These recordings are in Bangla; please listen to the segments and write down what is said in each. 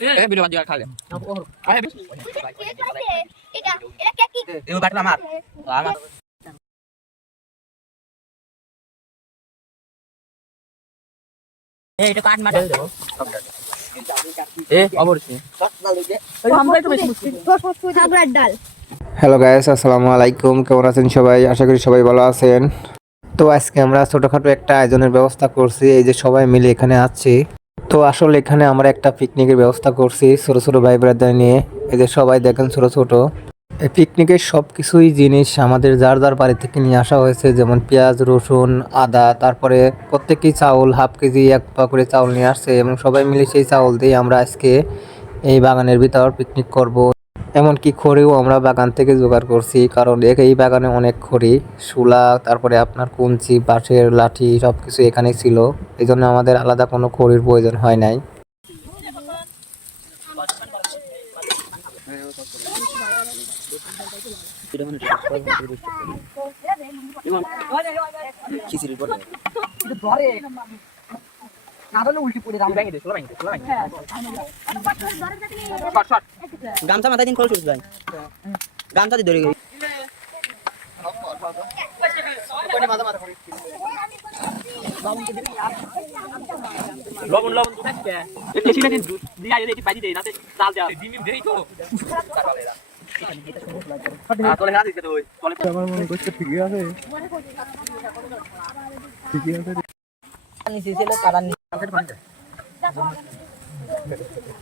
ভিডিও বাদ দিয়ে খালে এটা কেক কি এই বাটলা আমার এটা কাট মার দেবো অবশ্যই ডাল। হ্যালো গাইস, আসসালামু আলাইকুম। কেমন আছেন সবাই? আশা করি সবাই ভালো আছেন। তো আজকে আমরা ছোটখাটো একটা আয়োজনের ব্যবস্থা করছি, এই যে সবাই মিলে এখানে আছি। তো আসলে এখানে আমরা একটা পিকনিকের ব্যবস্থা করছি ছোট ছোট ভাই ব্রাদার নিয়ে। এই যে সবাই দেখেন ছোট ছোট। এই পিকনিকের সব কিছুই জিনিস আমাদের যার যার বাড়ি থেকে নিয়ে আসা হয়েছে, যেমন পেঁয়াজ, রসুন, আদা, তারপরে প্রত্যেকেই চাউল হাফ কেজি এক পা করে চাউল নিয়ে আসছে এবং সবাই মিলে সেই চাউল দিয়ে আমরা আজকে এই বাগানের ভিতর পিকনিক করব। এমনকি খড়িও আমরা বাগান থেকে জোগাড় করছি, কারণ এই বাগানে অনেক খড়ি, শুলা, তারপরে আপনার কুঞ্চি, বাঁশের লাঠি সব কিছু এখানে ছিল। এই জন্য আমাদের আলাদা কোনো খড়ির প্রয়োজন হয় নাই। গামছা মাথায় দিন খোল শুরু যায় গামছা দিয়ে ধরে গেছি লবণ লবণ তো থাকে বেশি না কিন্তু দিয়া এর বাজি দেই রাতে চাল দেয়া ডিম দেই তো তোলে না দিতে ওই তোলে আমার মনে করছে ঠিকই আছে ঠিকই আছে নিচে ছিল কারণ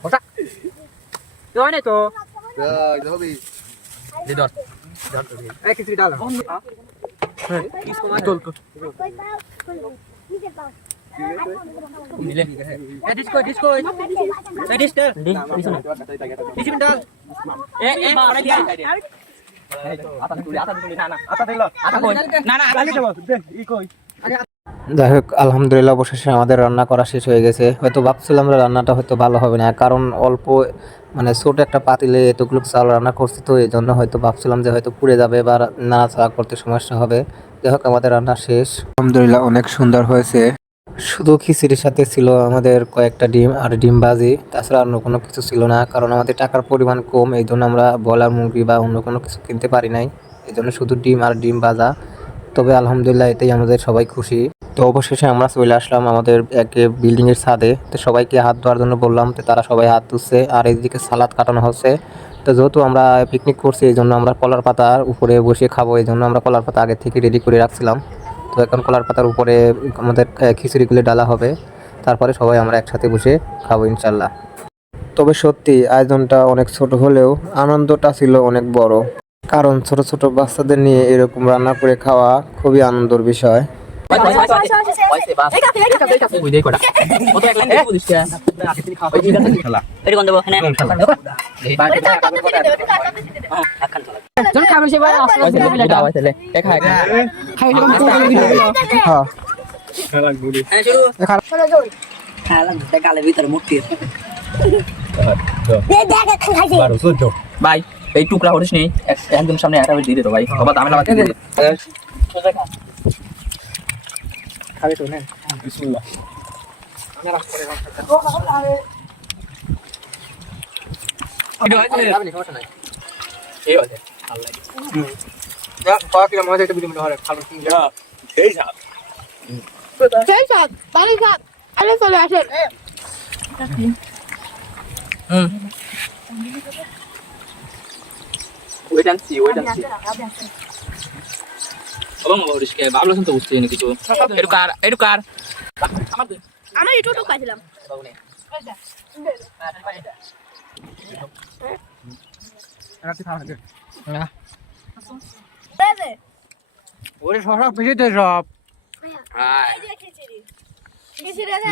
ওটা তো নাই তো হবি দিদর এই কিছু ডাল হ্যাঁ কিস কমা চল তো নিলে এ ডিসকো ডিসকো এ ডিস্টার ডিসিন ডাল এ পড়া দিয়া আতা তুলি না না আতা দিল আতা কই না না আতা দেব দে ই কই যাই হোক, আলহামদুলিল্লাহ অবশেষে আমাদের রান্না করা শেষ হয়ে গেছে। হয়তো ভাবছিলাম রান্নাটা হয়তো ভালো হবে না, কারণ অল্প মানে ছোট একটা পাতিলে এতগুলো চাল রান্না করছি, তো এই জন্য হয়তো ভাবছিলাম যে হয়তো পুড়ে যাবে বা নাড়াচাড়া করতে সমস্যা হবে। যাই হোক, আমাদের রান্না শেষ, আলহামদুলিল্লাহ অনেক সুন্দর হয়েছে। শুধু খিচুড়ির সাথে ছিল আমাদের কয়েকটা ডিম আর ডিম ভাজি, তাছাড়া অন্য কোনো কিছু ছিল না, কারণ আমাদের টাকার পরিমাণ কম, এই জন্য আমরা ব্রয়লার মুরগি বা অন্য কোনো কিছু কিনতে পারি নাই। এই জন্য শুধু ডিম আর ডিম ভাজা। তবে আলহামদুলিল্লাহ এতেই আমাদের সবাই খুশি। তো অবশেষে আমরা চলে আসলাম আমাদের এক বিল্ডিংয়ের ছাদে। তো সবাইকে হাত ধোয়ার জন্য বললাম, তো তারা সবাই হাত ধুচ্ছে আর এইদিকে সালাদ কাটানো হচ্ছে। তো যেহেতু আমরা পিকনিক করছি, এই জন্য আমরা কলার পাতার উপরে বসে খাবো, এই জন্য আমরা কলার পাতা আগে থেকে রেডি করে রাখছিলাম। তো এখন কলার পাতার উপরে আমাদের খিচুড়িগুলো ডালা হবে, তারপরে সবাই আমরা একসাথে বসে খাবো ইনশাল্লাহ। তবে সত্যি আয়োজনটা অনেক ছোট হলেও আনন্দটা ছিল অনেক বড়, কারণ ছোট ছোট বাচ্চাদের নিয়ে এরকম রান্না করে খাওয়া খুবই আনন্দের বিষয়। ভাই এই টুকরা হরিস নি একদম সামনে একটা দিয়ে দে ভাই বাবা দামে লাগাতে দে খাবে তো না বিসমিল্লাহ আমি রাখ করে আপনি সমস্যা নাই এই আছে আল্লাহ যা পাকি না মজা একটা ভিডিও মনে হয় ভালো সেই সাথ বাড়ি সাথ আরে চলে আসেন wait and see Abang mau risky, baru langsung terus ini gitu. Edukar. আমার ইউটিউব পাইছিলাম ওরে সব বেশি তো সব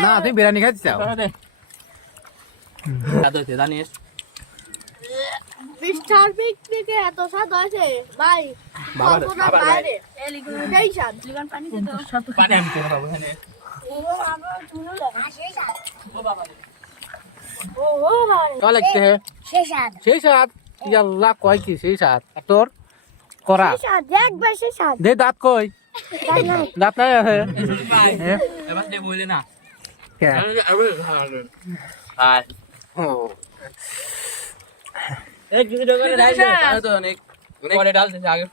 না, তুই বিরিয়ানি খাইতে চাও? জানিস মিস্টার পিকনিকে এত স্বাদ আছে ভাই কল্পনার বাইরে সেই স্বাদ পানি দে তো পানি আমি কেন পাবো এখানে क्या लगते हैं? সেই সাত ইয়াল্লাহ কয় কি সেই সাত তোর করা একবার সেই স্বাদ দে দাঁত কই দাঁত নাই আছে এবার যে বলে না কে আর এই কিছু করে ডাল দে তো অনেক পরে ডাল দে আগে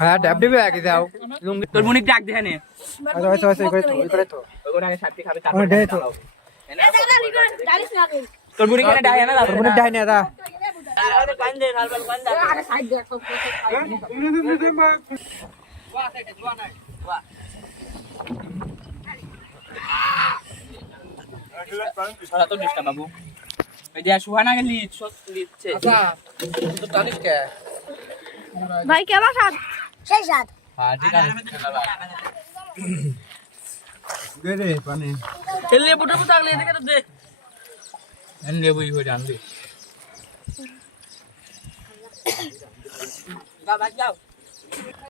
হ্যাঁ ডাব দিবে আগে যাও তোর মুনিক ডাক দে নে আচ্ছা করে তো ওগুলো আগে সাথে খাবে তারপর চালাও ডালিস না রে তোর মুনিক এনে ডাই না তোর মনে ডাই না দা পান দে খালবাল পান দে আরে সাইড দে সারা তো ডিস্টার্ব বাবু এই যে সুহানা গেলি লিচ্ছে তো টানিস কে ভাই কেমন স্বাদ সেই স্বাদ হ্যাঁ ঠিক আছে দে দে পানি তেলে বুটা বুটা আগলে এদিকে তো দে এন লেবুই হয়ে জানবি যাও